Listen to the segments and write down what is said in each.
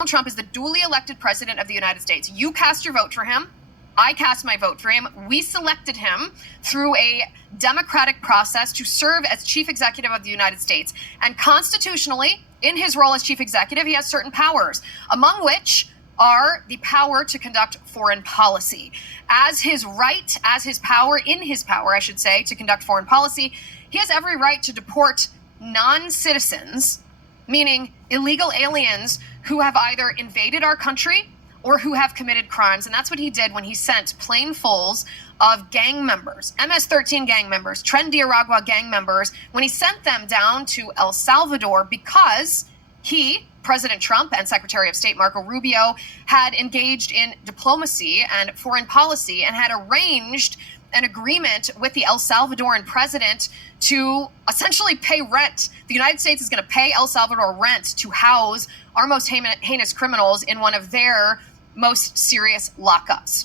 Donald Trump is the duly elected president of the United States. You cast your vote for him. I cast my vote for him. We selected him through a democratic process to serve as chief executive of the United States. And constitutionally, in his role as chief executive, he has certain powers, among which are the power to conduct foreign policy. As his right, as his power, in his power, I should say, to conduct foreign policy, he has every right to deport non-citizens, meaning illegal aliens who have either invaded our country or who have committed crimes. And that's what he did when he sent planefuls of gang members, MS-13 gang members, Tren de Aragua gang members, when he sent them down to El Salvador because he, President Trump, and Secretary of State Marco Rubio had engaged in diplomacy and foreign policy and had arranged an agreement with the El Salvadoran president to essentially pay rent. The United States is going to pay El Salvador rent to house our most heinous criminals in one of their most serious lockups.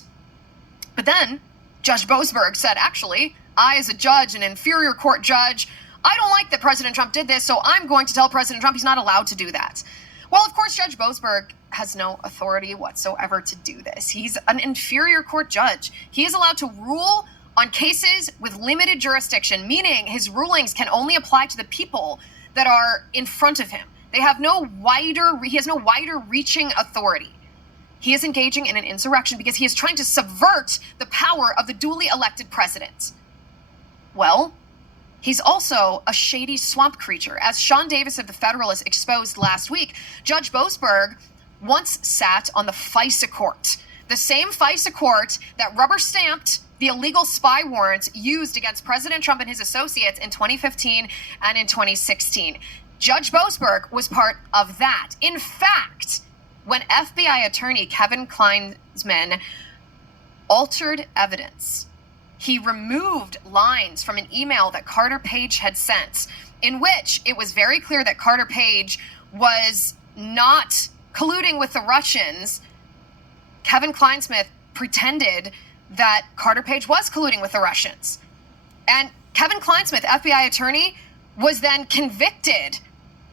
But then Judge Boasberg said, actually, I, as a judge, an inferior court judge, I don't like that President Trump did this, so I'm going to tell President Trump he's not allowed to do that. Well, of course, Judge Boasberg has no authority whatsoever to do this. He's an inferior court judge. He is allowed to rule on cases with limited jurisdiction, meaning his rulings can only apply to the people that are in front of him. He has no wider reaching authority. He is engaging in an insurrection because he is trying to subvert the power of the duly elected president. Well, he's also a shady swamp creature. As Sean Davis of The Federalist exposed last week, Judge Boasberg once sat on the FISA court, the same FISA court that rubber-stamped the illegal spy warrants used against President Trump and his associates in 2015 and in 2016. Judge Boasberg was part of that. In fact, when FBI attorney Kevin Kleinsman altered evidence, he removed lines from an email that Carter Page had sent, in which it was very clear that Carter Page was not colluding with the Russians. Kevin Kleinsmith pretended that Carter Page was colluding with the Russians. And Kevin Kleinsmith, FBI attorney, was then convicted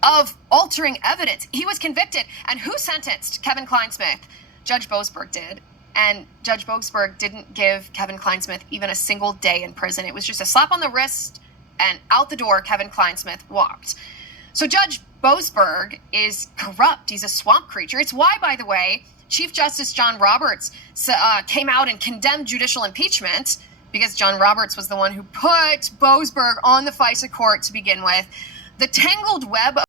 of altering evidence. He was convicted. And who sentenced Kevin Kleinsmith? Judge Boasberg did. And Judge Boasberg didn't give Kevin Kleinsmith even a single day in prison. It was just a slap on the wrist, and out the door Kevin Kleinsmith walked. So Judge Boasberg is corrupt. He's a swamp creature. It's why, by the way, Chief Justice John Roberts came out and condemned judicial impeachment, because John Roberts was the one who put Boasberg on the FISA court to begin with. The tangled web